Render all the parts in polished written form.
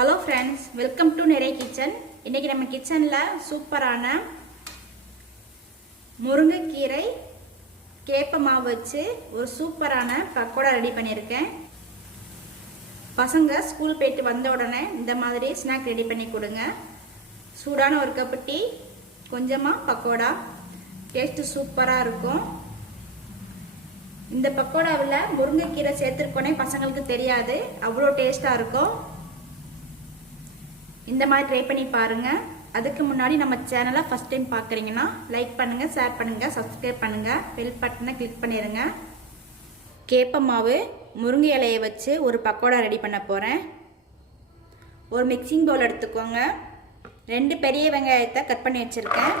Hello friends, welcome to நிறைய kitchen. இன்றைக்கி நம்ம கிச்சனில் சூப்பரான முருங்கைக்கீரை கேப்ப மாவு வச்சு ஒரு சூப்பரான பக்கோடா ரெடி பண்ணியிருக்கேன். பசங்க ஸ்கூல் போயிட்டு வந்த உடனே இந்த மாதிரி ஸ்நாக் ரெடி பண்ணி கொடுங்க. சூடான ஒரு கப்பு டீ, கொஞ்சமாக பக்கோடா, டேஸ்ட்டு சூப்பராக இருக்கும். இந்த பக்கோடாவில் முருங்கைக்கீரை சேர்த்துருக்கோனே பசங்களுக்கு தெரியாது, அவ்வளோ டேஸ்ட்டாக இருக்கும். இந்த மாதிரி ட்ரை பண்ணி பாருங்கள். அதுக்கு முன்னாடி நம்ம சேனலை ஃபஸ்ட் டைம் பார்க்குறீங்கன்னா லைக் பண்ணுங்கள், ஷேர் பண்ணுங்கள், சப்ஸ்கிரைப் பண்ணுங்கள், பெல் பட்டனை கிளிக் பண்ணிடுங்க. கேப்ப மாவு முருங்கை இலையை வச்சு ஒரு பக்கோடா ரெடி பண்ண போகிறேன். ஒரு மிக்சிங் பவுல் எடுத்துக்கோங்க. 2 பெரிய வெங்காயத்தை கட் பண்ணி வச்சுருக்கேன்.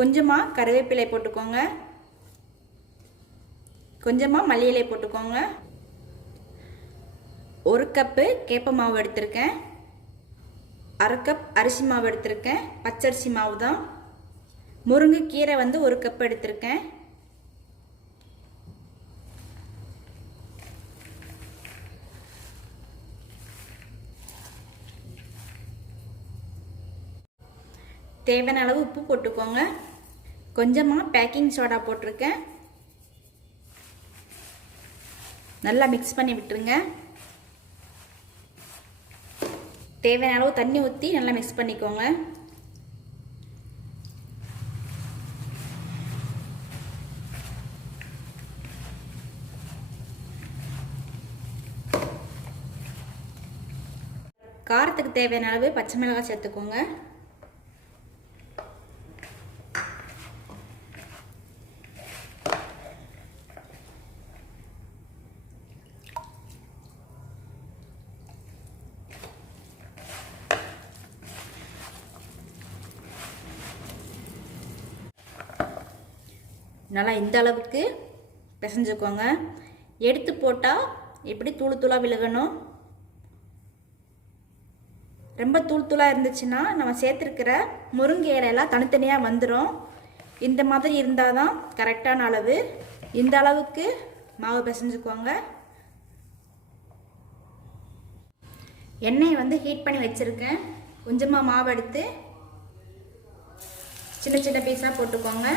கொஞ்சமாக கருவேப்பிலை போட்டுக்கோங்க, கொஞ்சமாக மல்லி இலை போட்டுக்கோங்க. 1 கப்பு கேப்ப மாவு எடுத்திருக்கேன். 1/2 கப் அரிசி மாவு எடுத்திருக்கேன், பச்சரிசி மாவு தான். முருங்கைக்கீரை 1 கப் எடுத்திருக்கேன். தேவையான அளவு உப்பு போட்டுக்கோங்க. கொஞ்சமாக பேக்கிங் சோடா போட்டிருக்கேன். நல்லா மிக்ஸ் பண்ணி விட்டுருங்க. தேவையான அளவு தண்ணி ஊற்றி நல்லா மிக்ஸ் பண்ணிக்கோங்க. காரத்துக்கு தேவையான அளவு பச்சை மிளகாய் சேர்த்துக்கோங்க. நல்லா இந்த அளவுக்கு பிசைஞ்சுக்கோங்க. எடுத்து போட்டால் எப்படி தூள் தூளாக விழுகணும். ரொம்ப தூள் தூளாக இருந்துச்சுன்னா நம்ம சேர்த்துருக்கிற முருங்கை இலையெல்லாம் தனித்தனியாக வந்துடும். இந்த மாதிரி இருந்தால் தான் கரெக்டான அளவு. இந்த அளவுக்கு மாவு பிசைஞ்சுக்கோங்க. எண்ணெயை ஹீட் பண்ணி வச்சுருக்கேன். கொஞ்சமாக மாவு எடுத்து சின்ன சின்ன பீஸாக போட்டுக்கோங்க.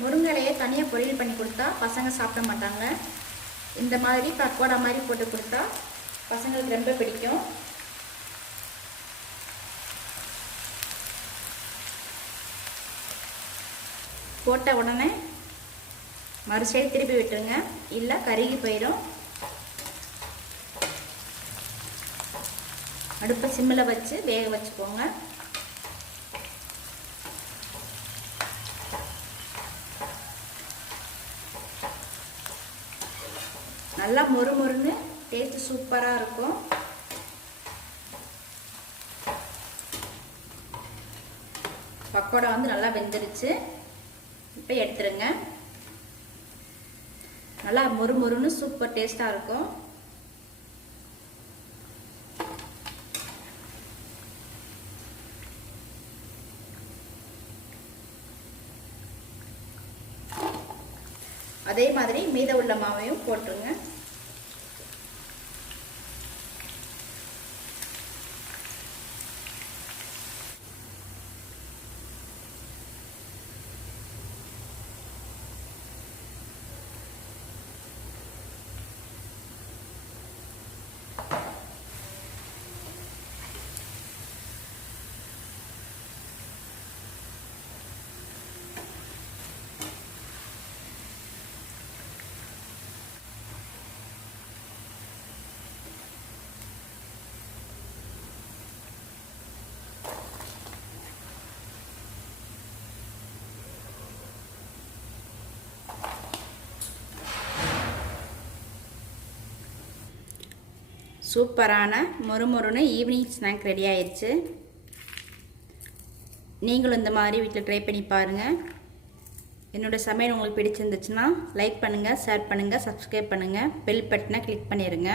முருங்கை இலையை தனியாக பொரியல் பண்ணி கொடுத்தா பசங்க சாப்பிட மாட்டாங்க. இந்த மாதிரி பக்கோடா மாதிரி போட்டு கொடுத்தா பசங்களுக்கு ரொம்ப பிடிக்கும். போட்ட உடனே மறு சைடு திருப்பி விட்டுருங்க, இல்லை கருகி போயிடும். அடுப்பை சிம்மில் வச்சு வேக வச்சுக்கோங்க. நல்லா மொறு மொறுன்னு டேஸ்ட் சூப்பராக இருக்கும். பக்கோடா நல்லா வெந்துருச்சு. இப்போ எடுத்துருங்க. நல்லா மொறு மொறுன்னு சூப்பர் டேஸ்டாக இருக்கும். அதே மாதிரி மீத உள்ள மாவையும் போட்டுருங்க. சூப்பரான மொறுமொறுன்னு ஈவினிங் ஸ்நாக் ரெடி ஆயிடுச்சு. நீங்களும் இந்த மாதிரி வீட்டில் ட்ரை பண்ணி பாருங்கள். என்னோடய சமையல் உங்களுக்கு பிடிச்சிருந்துச்சுன்னா லைக் பண்ணுங்கள், ஷேர் பண்ணுங்கள், சப்ஸ்கிரைப் பண்ணுங்கள், பெல் பட்டனை கிளிக் பண்ணிடுங்க.